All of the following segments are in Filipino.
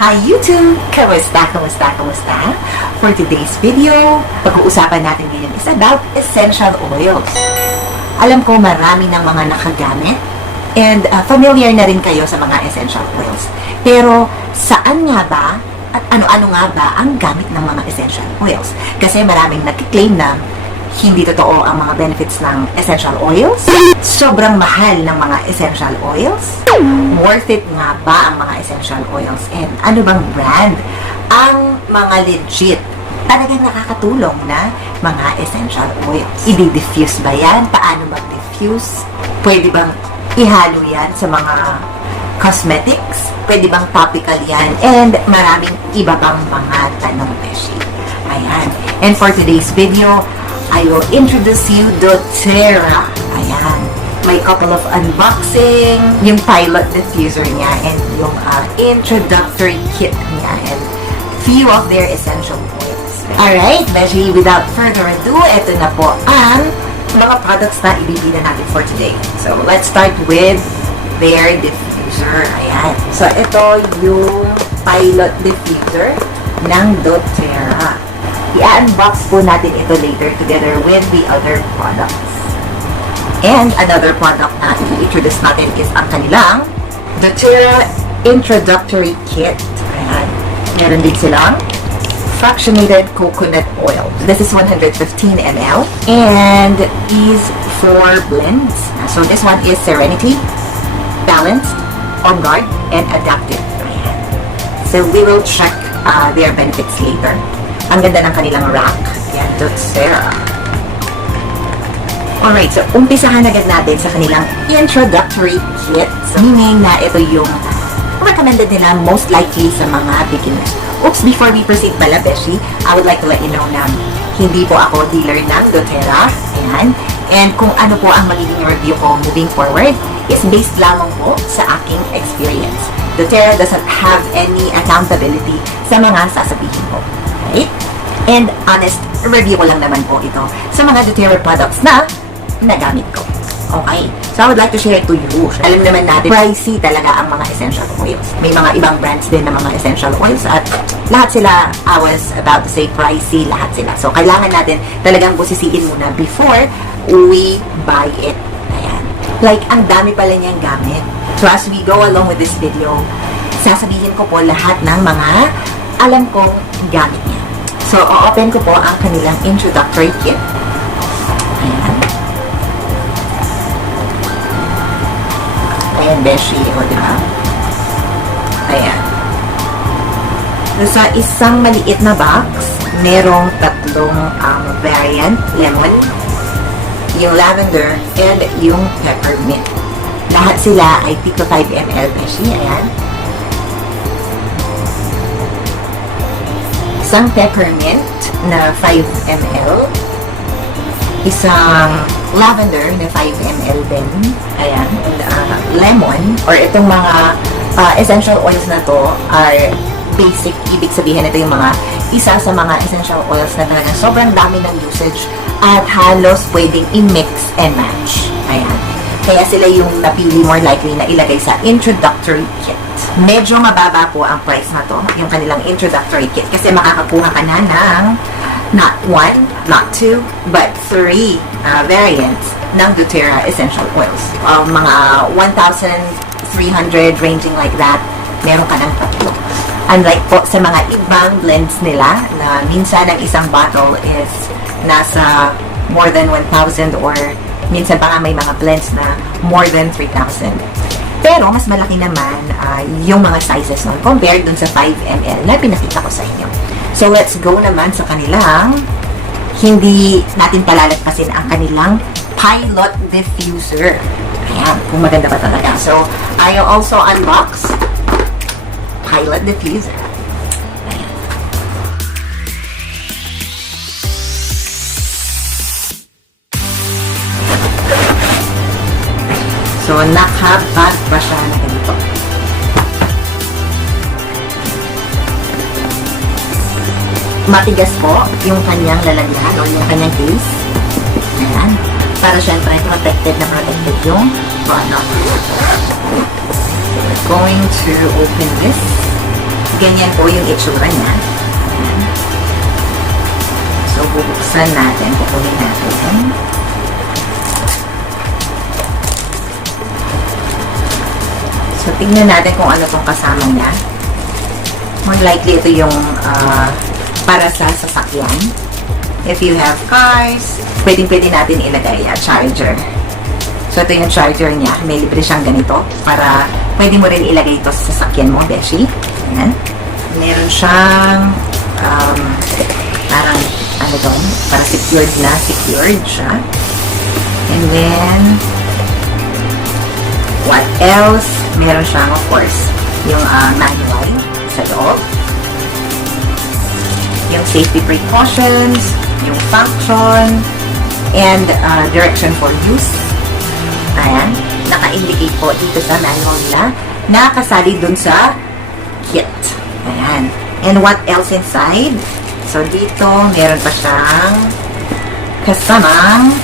Hi YouTube! Kamusta? For today's video, pag-uusapan natin ngayon is about essential oils. Alam ko marami ng mga nakagamit and familiar na rin kayo sa mga essential oils. Pero saan nga ba at ano-ano nga ba ang gamit ng mga essential oils? Kasi maraming nagkiklaim na hindi totoo ang mga benefits ng essential oils. Sobrang mahal ng mga essential oils. Worth it nga ba ang mga essential oils? And ano bang brand ang mga legit, talagang nakakatulong na mga essential oils? I-diffuse ba yan? Paano mag-diffuse? Pwede bang ihalo yan sa mga cosmetics? Pwede bang topical yan? And maraming iba pang mga tanong, beshi. Ayan. And for today's video, I will introduce you Doterra. Ayan. May couple of unboxing, yung pilot diffuser niya, and yung introductory kit niya, and few of their essential oils. Alright, Beshi, without further ado, ito na po ang mga products na ibibida natin for today. So, let's start with their diffuser. Ayan. So, ito yung pilot diffuser ng Doterra. I-unbox po natin ito later together with the other products. And another product na i-introduce natin is ang kanilang Doterra Introductory Kit. Ayan. Meron din silang fractionated coconut oil. This is 115 ml and is 4 blends. So this one is Serenity, Balanced, On Guard, and Adaptive. Ayan. So we will check their benefits later. Ang ganda ng kanilang rack. Yan, Doterra. Alright, so umpisahan agad natin sa kanilang introductory kit. So, meaning na ito yung recommended nila most likely sa mga beginners. Oops, before we proceed pala, Beshi, I would like to let you know na hindi po ako dealer ng Doterra. Ayan. And kung ano po ang magiging review ko moving forward is based lamang po sa aking experience. Doterra doesn't have any accountability sa mga sasabihin ko. Right? And honest review ko lang naman po ito sa mga Doterra products na nagamit ko. Okay? So I would like to share it to you. Alam naman natin, pricey talaga ang mga essential oils. May mga ibang brands din na mga essential oils at lahat sila, I was about to say pricey, lahat sila. So kailangan natin talagang busisiin muna before we buy it. Ayan. Like, ang dami pala niyang gamit. So as we go along with this video, sasabihin ko po lahat ng mga alam kong gamit niya. So, o-open ko po ang kanilang introductory kit. Ayan. Ayan, Beshi. O, diba? Ayan. Sa isang maliit na box, merong tatlong variant. Lemon, yung lavender, and yung peppermint. Lahat sila ay tig 5 ml, Beshi. Ayan. Isang peppermint na 5 ml, isang lavender na 5 ml din, ayan, and, lemon, or itong mga essential oils na to are basic, ibig sabihin ito yung mga isa sa mga essential oils na talagang sobrang dami ng usage at halos pwedeng i-mix and match, ayan. Kaya sila yung napili more likely na ilagay sa introductory kit. Medyo mababa po ang price na to, yung kanilang introductory kit, kasi makakakuha ka na ng not 1, not 2, but 3 variants ng Doterra essential oils. Mga 1,300 ranging like that, meron ka ng tatlo. Unlike po sa mga ibang blends nila na minsan ang isang bottle is nasa more than 1,000 or minsan pa nga may mga blends na more than 3,000. Pero, mas malaki naman yung mga sizes nun compared dun sa 5 ml na pinakita ko sa inyo. So, let's go naman sa kanilang, hindi natin palalagpasin ang kanilang pilot diffuser. Ayan, kung maganda pa talaga. So, I'll also unbox pilot diffuser. So, nakabat pa siya na ganito. Matigas po yung kanyang lalagyan o yung kanyang case. Ayan. Para syempre protected na protected yung product. We're going to open this. ganyan po yung itsura niya. Ayan. So, bubuksan natin, kukunin natin. So, tingnan natin kung ano tong kasama niya. More likely, ito yung para sa sasakyan. If you have cars, pwedeng-pwede natin ilagay charger. So, ito yung charger niya. May libre siyang ganito para pwede mo rin ilagay ito sa sasakyan mo, beshi. Ayan. Meron siyang parang ano to, para secured siya. And then, what else? Meron siyang, of course, yung manual sa loob. Yung safety precautions, yung function, and direction for use. Ayan. Naka-indicate po dito sa manual nila. Nakasali dun sa kit. Ayan. And what else inside? So, dito, meron pa siyang kasamang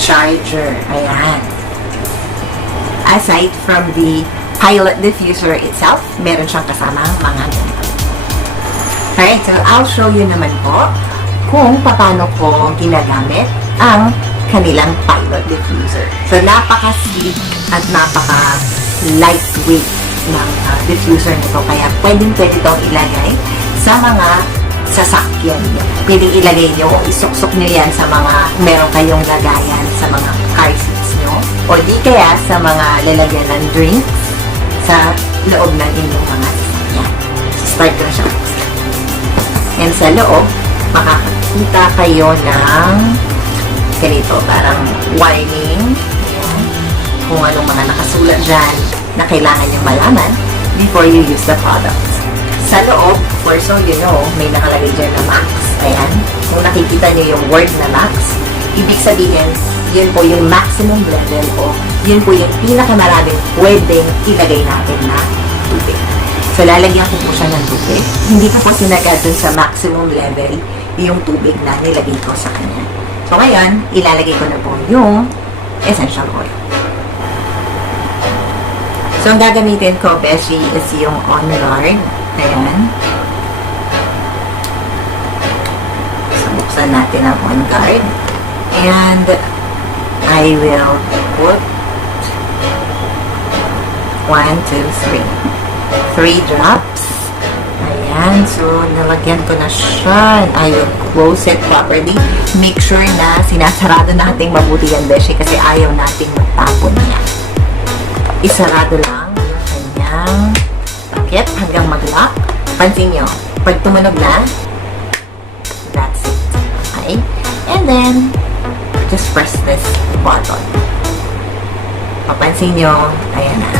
charger. Ayan. Aside from the pilot diffuser itself, meron siyang kasamang mga ganito. Alright, so I'll show you naman po kung paano ko ginagamit ang kanilang pilot diffuser. So, napaka-sleek at napaka-lightweight ng diffuser nito. Kaya, pwedeng-pwede itong ilagay sa mga sasakyan nyo. Pwedeng ilagay nyo o isuksok nyo yan sa mga meron kayong lagayan sa mga car seats nyo. O di kaya sa mga lalagyan ng drinks sa loob ng inyong mga sasakyan. So, start ko na siya. And sa loob, makakakita kayo ng ganito, parang warning. Ayan. Kung anong mga nakasulat dyan na kailangan nyo malaman before you use the product. Sa loob, for so you know, may nakalagay dyan na max. Ayan. Kung nakikita nyo yung word na max, ibig sabihin, yun po yung maximum level o yun po yung pinakamaraming pwedeng ilagay natin na tubig. So, lalagyan ko po siya ng tubig. Hindi ko po sinagad dun sa maximum level yung tubig na nilagay ko sa kanya. So, ngayon, ilalagay ko na po yung essential oil. So, ang gagamitin ko, beshi, is yung on guard. Ayan. So, buksan natin ang on guard. And, I will put 1, 2, 3 drops. Ayan. So, nalagyan ko na siya. And I will close it properly. Make sure na sinasarado natin mabuti yan, beshi, kasi ayaw nating magtapon niya. Isarado lang yung kanyang packet hanggang mag-lock. Pansin nyo, pag tumunog na, that's it. Okay? And then, just press this button. Papansin nyo, ayan na.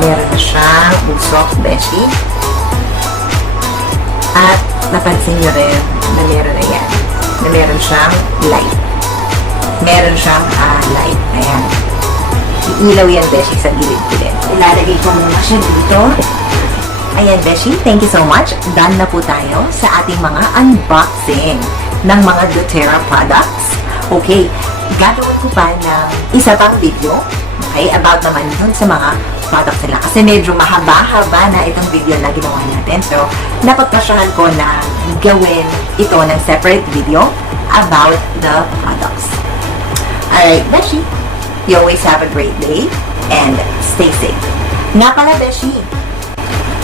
Meron na siyang usok, beshi. At napansin nyo rin na meron na yan. Na meron siyang light. Meron siyang light. Ayan. Iilaw yan, beshi, sa gilid-gilid. Ilalagay ko muna siya dito. Ayan, beshi. Thank you so much. Done na po tayo sa ating mga unboxing ng mga Doterra products. Okay. Gagawin ko pa ng isa pang video. Okay. About naman dun sa mga products nila. Kasi medyo mahaba-haba na itong video na ginawa natin. So, napagpasyahan ko na gawin ito ng separate video about the products. Alright, beshi. You always have a great day and stay safe. Nga pala, beshi,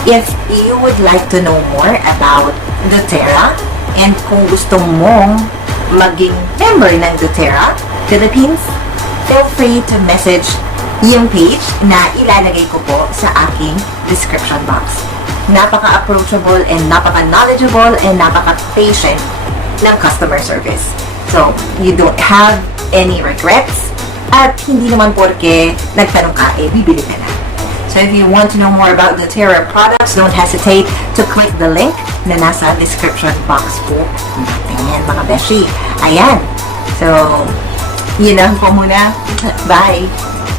if you would like to know more about Doterra and kung gusto mong maging member ng Doterra Philippines, feel free to message yung page na ilalagay ko po sa aking description box. Napaka-approachable and napaka-knowledgeable and napaka-patient ng customer service. So, you don't have any regrets at hindi naman porke nagtanong ka, bibili ka na. So, if you want to know more about the Doterra products, don't hesitate to click the link na nasa description box po natin, mga beshi. Ayan. So, yun lang po muna. Bye!